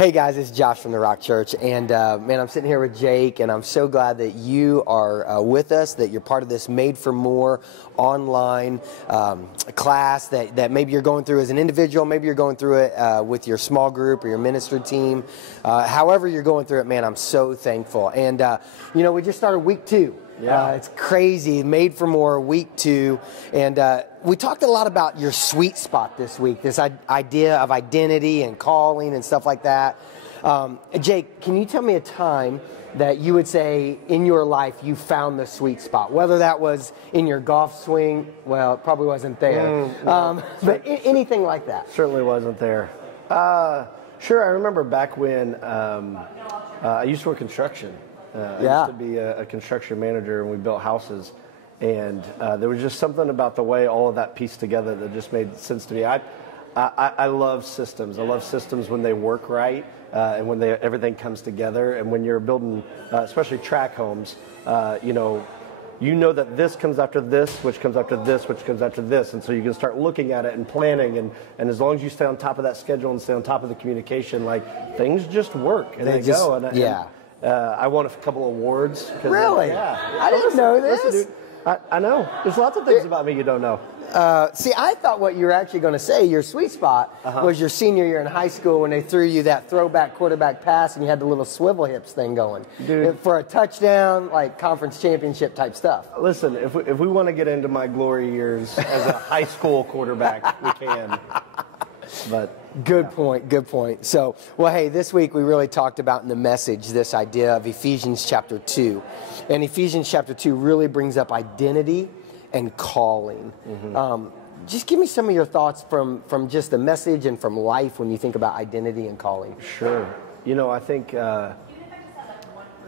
Hey guys, it's Josh from the Rock Church, and man, I'm sitting here with Jake, and I'm so glad that you are with us, that you're part of this Made for More online class that maybe you're going through as an individual, maybe you're going through it with your small group or your ministry team. However you're going through it, man, I'm so thankful. And we just started week 2. Yeah. It's crazy. Made for More, week 2. And we talked a lot about your sweet spot this week, this idea of identity and calling and stuff like that. Jake, can you tell me a time that you would say in your life you found the sweet spot? Whether that was in your golf swing, well, it probably wasn't there. But anything like that. Certainly wasn't there. Sure, I remember back when I used to work construction. I used to be a construction manager, and we built houses. And there was just something about the way all of that pieced together that just made sense to me. I love systems. I love systems when they work right and when everything comes together. And when you're building, especially track homes, you know that this comes after this, which comes after this, which comes after this. And so you can start looking at it and planning. And as long as you stay on top of that schedule and stay on top of the communication, like things just work and they go. I won a couple awards. Really? Yeah. I didn't know this. Listen, dude, I know. There's lots of things about me you don't know. See, I thought what you were actually going to say, your sweet spot, was your senior year in high school when they threw you that throwback quarterback pass and you had the little swivel hips thing going. Dude. For a touchdown, like conference championship type stuff. Listen, if we want to get into my glory years as a high school quarterback, we can. But Good point. So, well, hey, this week we really talked about in the message this idea of Ephesians chapter 2. And Ephesians chapter 2 really brings up identity and calling. Just give me some of your thoughts from just the message and from life when you think about identity and calling. Sure. I think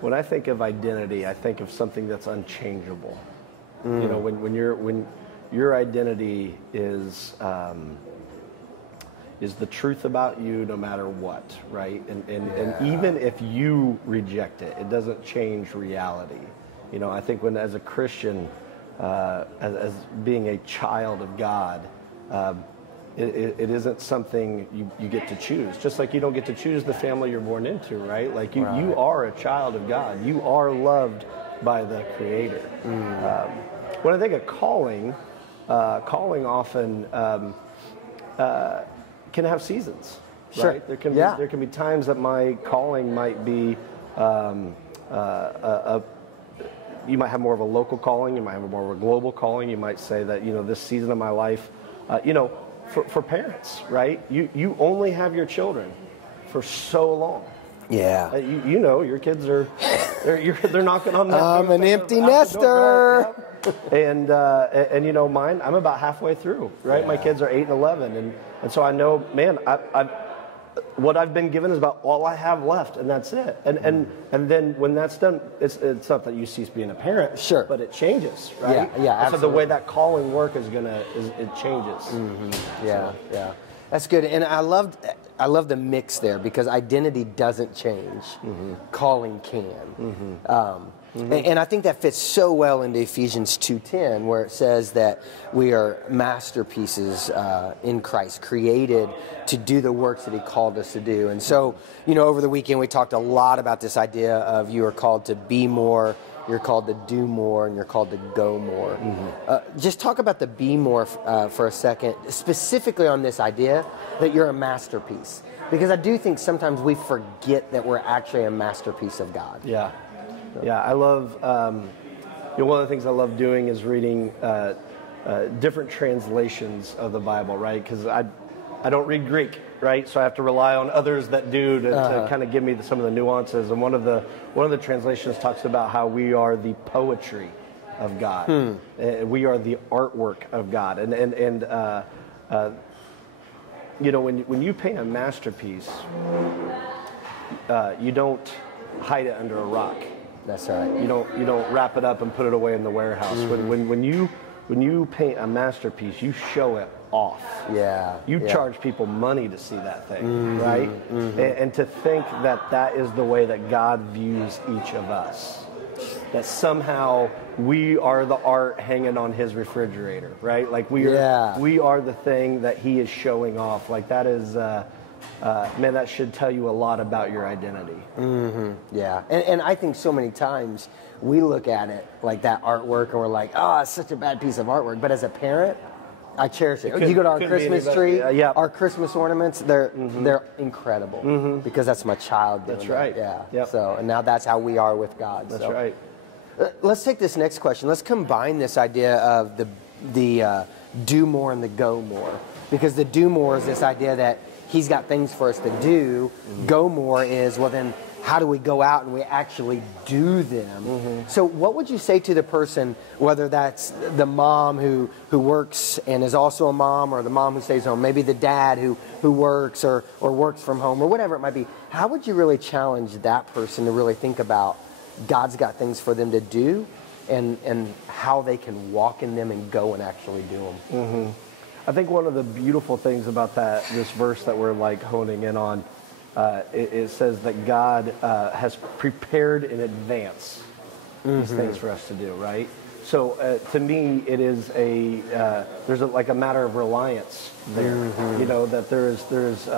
when I think of identity, I think of something that's unchangeable. When your identity is the truth about you no matter what, right? And even if you reject it, it doesn't change reality. I think when as a Christian, as being a child of God, it isn't something you get to choose. Just like you don't get to choose the family you're born into, right? Like you are a child of God. You are loved by the Creator. When I think of calling often can have seasons, Sure. right? There can be times that my calling might be you might have more of a local calling, you might have more of a global calling. You might say that this season of my life, for parents, right? You only have your children for so long. Yeah. Your kids are they're knocking on that. I'm an empty nester. And mine, I'm about halfway through, right? Yeah. My kids are 8 and 11, and so I know, man, what I've been given is about all I have left, and that's it. And then when that's done, it's not that you cease being a parent, sure, but it changes, right? Yeah, absolutely. So the way that calling work it changes. Yeah. That's good, and I love the mix there because identity doesn't change, calling can. And I think that fits so well into Ephesians 2:10, where it says that we are masterpieces in Christ, created to do the works that He called us to do. And so, over the weekend we talked a lot about this idea of you are called to be more, you're called to do more, and you're called to go more. Just talk about the be more for a second, specifically on this idea that you're a masterpiece. Because I do think sometimes we forget that we're actually a masterpiece of God. Yeah, I love, one of the things I love doing is reading different translations of the Bible, right? Because I don't read Greek, right? So I have to rely on others that do to kind of give me some of the nuances. And one of the translations talks about how we are the poetry of God. We are the artwork of God. And when you paint a masterpiece, you don't hide it under a rock. That's right. You don't wrap it up and put it away in the warehouse. When you paint a masterpiece, you show it off. You charge people money to see that thing, right? And to think that is the way that God views each of us. That somehow we are the art hanging on His refrigerator, right? Like we are the thing that He is showing off. Like that is man, that should tell you a lot about your identity. Yeah, and I think so many times we look at it like that artwork and we're like, oh, it's such a bad piece of artwork. But as a parent, I cherish it. You go to our Christmas tree, our Christmas ornaments, they're incredible because that's my child doing That's right. Yeah. Yep. So, and now that's how we are with God. That's right. Let's take this next question. Let's combine this idea of the do more and the go more. Because the do more is this idea that he's got things for us to do. Go more is, well, then how do we go out and we actually do them? So what would you say to the person, whether that's the mom who works and is also a mom, or the mom who stays home, maybe the dad who works or works from home, or whatever it might be? How would you really challenge that person to really think about God's got things for them to do and how they can walk in them and go and actually do them? I think one of the beautiful things about this verse that we're like honing in on, it says that God has prepared in advance these things for us to do, right? So to me, it is there's like a matter of reliance there. You know, that there's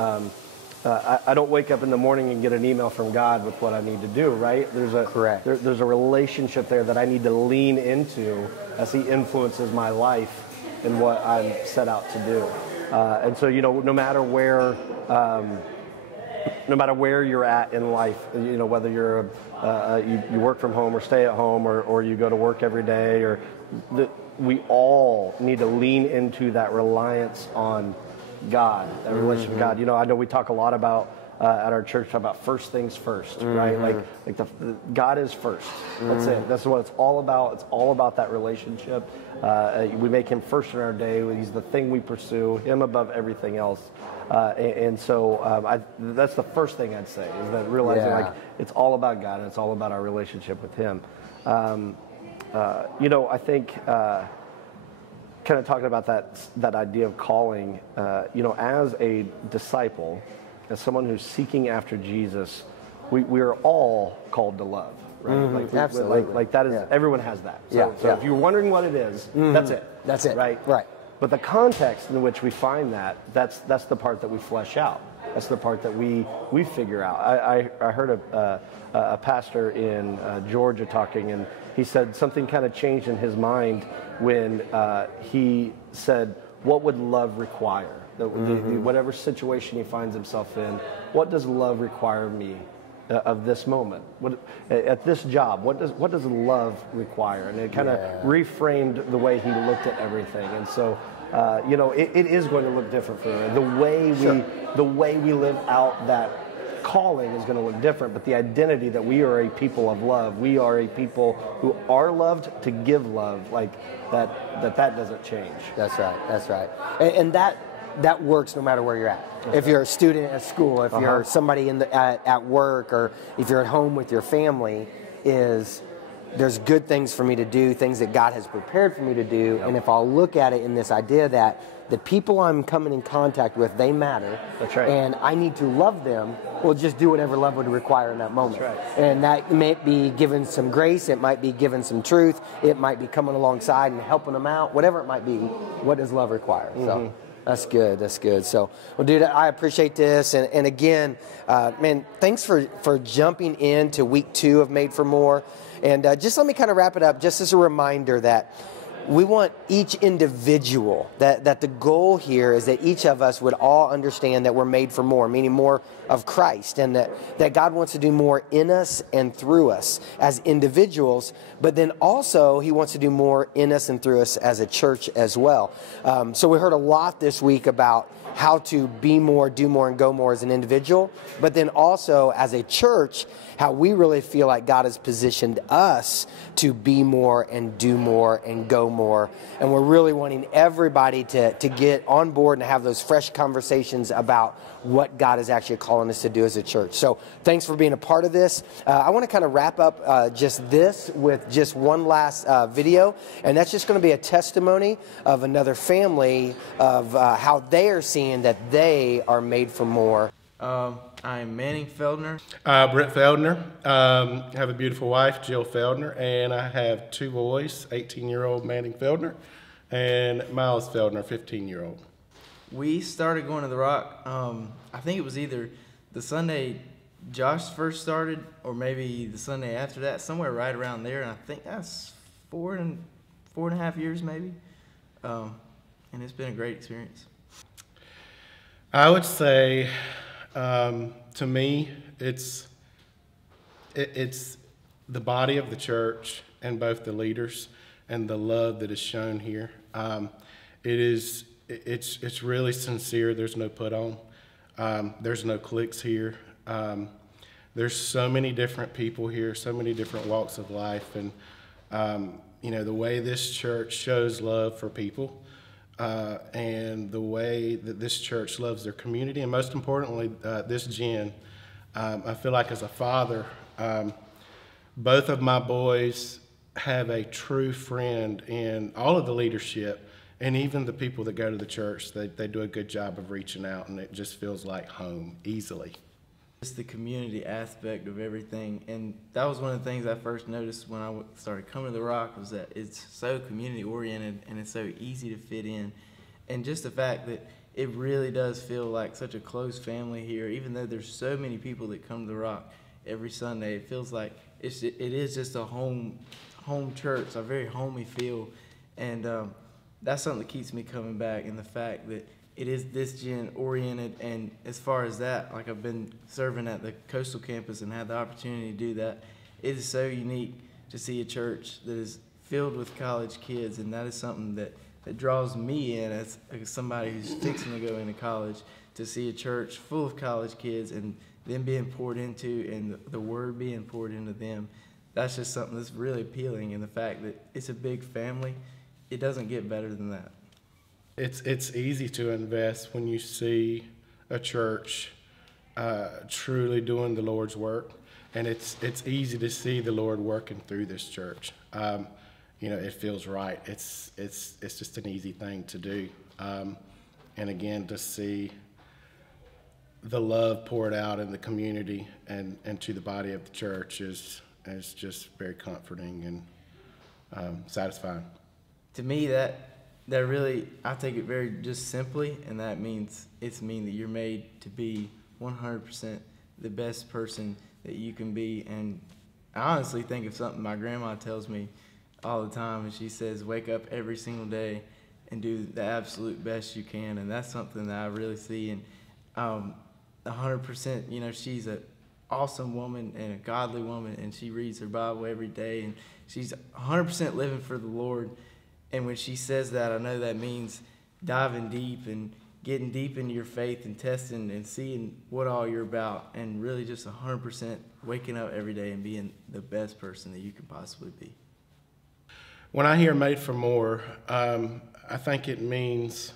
I don't wake up in the morning and get an email from God with what I need to do, right? There's a relationship there that I need to lean into as He influences my life and what I'm set out to do. And so, you know, no matter where you're at in life, you know, whether you're you work from home or stay at home or you go to work every day, we all need to lean into that reliance on God, that relationship with God. You know, I know we talk a lot about at our church about first things first, right? Like God is first. That's it. That's what it's all about. It's all about that relationship. We make Him first in our day. He's the thing we pursue, Him above everything else. So that's the first thing I'd say, is that realizing like it's all about God and it's all about our relationship with Him. You know, I think kind of talking about that idea of calling, you know, as a disciple, as someone who's seeking after Jesus, we are all called to love, right? Absolutely. Like that is, everyone has that. So if you're wondering what it is, that's it. That's it. Right? Right. But the context in which we find that's the part that we flesh out. That's the part that we figure out. I heard a pastor in Georgia talking, and he said something kind of changed in his mind when he said, what would love require? Whatever situation he finds himself in, what does love require me of this moment? At this job, what does love require? And it kind of reframed the way he looked at everything. And so, you know, it is going to look different for him. The way we live out that calling is going to look different, but the identity that we are a people of love, we are a people who are loved to give love, like that doesn't change. That's right. And that works no matter where you're at. If you're a student at school, if you're somebody at work, or if you're at home with your family, there's good things for me to do, things that God has prepared for me to do, and if I'll look at it in this idea that the people I'm coming in contact with, they matter. That's right. And I need to love them, well, just do whatever love would require in that moment. That's right. And that might be giving some grace, it might be giving some truth, it might be coming alongside and helping them out, whatever it might be. What does love require? So that's good. So, well, dude, I appreciate this. And again, man, thanks for jumping into week 2 of Made for More. And just let me kind of wrap it up, just as a reminder that we want each individual, that the goal here is that each of us would all understand that we're made for more, meaning more of Christ, and that God wants to do more in us and through us as individuals, but then also He wants to do more in us and through us as a church as well. So we heard a lot this week about how to be more, do more, and go more as an individual, but then also as a church, how we really feel like God has positioned us to be more and do more and go more. And we're really wanting everybody to get on board and have those fresh conversations about what God is actually calling us to do as a church. So thanks for being a part of this. I want to kind of wrap up just this with just one last video, and that's just going to be a testimony of another family of how they are seeing that they are made for more. I'm Manning Feldner. Brett Feldner. I have a beautiful wife, Jill Feldner, and I have 2 boys, 18-year-old Manning Feldner and Miles Feldner, 15-year-old. We started going to the Rock. I think it was either the Sunday Josh first started, or maybe the Sunday after that, somewhere right around there. And I think that's 4.5 years maybe. And it's been a great experience. I would say, to me, it's the body of the church and both the leaders and the love that is shown here. It's really sincere. There's no put on. There's no cliques here. There's so many different people here, so many different walks of life, and the way this church shows love for people, and the way that this church loves their community, and most importantly, this Jen. I feel like as a father, both of my boys have a true friend in all of the leadership, and even the people that go to the church. They do a good job of reaching out, and it just feels like home easily. Just the community aspect of everything, and that was one of the things I first noticed when I started coming to the Rock, was that it's so community oriented and it's so easy to fit in, and just the fact that it really does feel like such a close family here. Even though there's so many people that come to the Rock every Sunday, it feels like it is just a home church, a very homey feel, and that's something that keeps me coming back, and the fact that it is this Gen oriented. And as far as that, like, I've been serving at the Coastal campus and had the opportunity to do that. It is so unique to see a church that is filled with college kids, and that is something that draws me in as somebody who's fixing to go into college, to see a church full of college kids and them being poured into and the word being poured into them. That's just something that's really appealing, and the fact that it's a big family, it doesn't get better than that. It's easy to invest when you see a church truly doing the Lord's work, and it's easy to see the Lord working through this church. It feels right. It's just an easy thing to do, and again, to see the love poured out in the community and to the body of the church is just very comforting and satisfying. To me, that really, I take it very just simply, and that means that you're made to be 100% the best person that you can be. And I honestly think of something my grandma tells me all the time, and she says, wake up every single day and do the absolute best you can. And that's something that I really see. And 100%, she's an awesome woman and a godly woman, and she reads her Bible every day, and she's 100% living for the Lord. And when she says that, I know that means diving deep and getting deep into your faith and testing and seeing what all you're about, and really just 100% waking up every day and being the best person that you can possibly be. When I hear Made for More, I think it means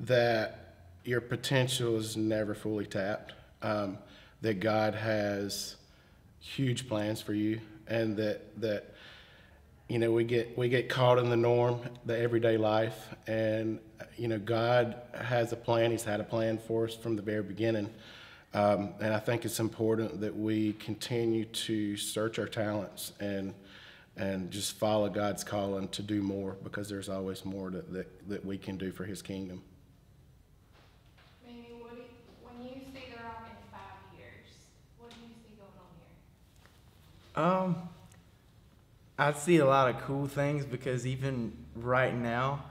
that your potential is never fully tapped, that God has huge plans for you, and that we get caught in the norm, the everyday life, and God has a plan. He's had a plan for us from the very beginning, and I think it's important that we continue to search our talents and just follow God's calling to do more, because there's always more that we can do for His kingdom. Maybe when you see the Rock in 5 years, what do you see going on here? I see a lot of cool things, because even right now,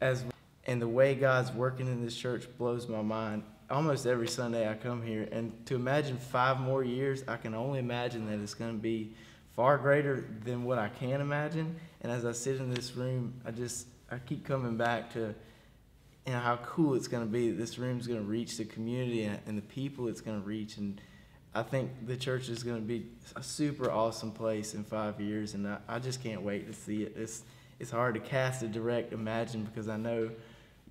and the way God's working in this church blows my mind. Almost every Sunday I come here, and to imagine 5 more years, I can only imagine that it's going to be far greater than what I can imagine. And as I sit in this room, I keep coming back to how cool it's going to be that this room's going to reach the community and the people it's going to reach. And I think the church is going to be a super awesome place in 5 years, and I just can't wait to see it. It's hard to cast a direct imagine, because I know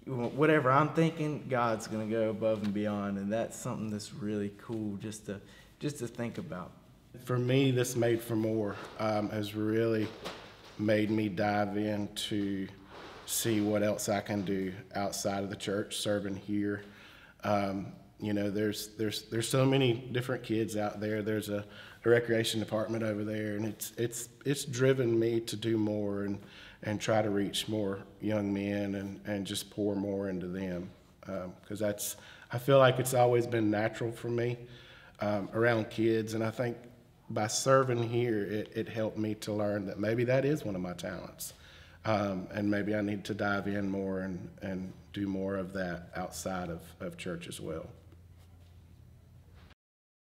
whatever I'm thinking, God's going to go above and beyond, and that's something that's really cool just to think about. For me, this Made for More has really made me dive in to see what else I can do outside of the church, serving here. There's so many different kids out there. There's a recreation department over there, and it's driven me to do more and try to reach more young men and just pour more into them. because I feel like it's always been natural for me around kids, and I think by serving here, it helped me to learn that maybe that is one of my talents, and maybe I need to dive in more and do more of that outside of church as well.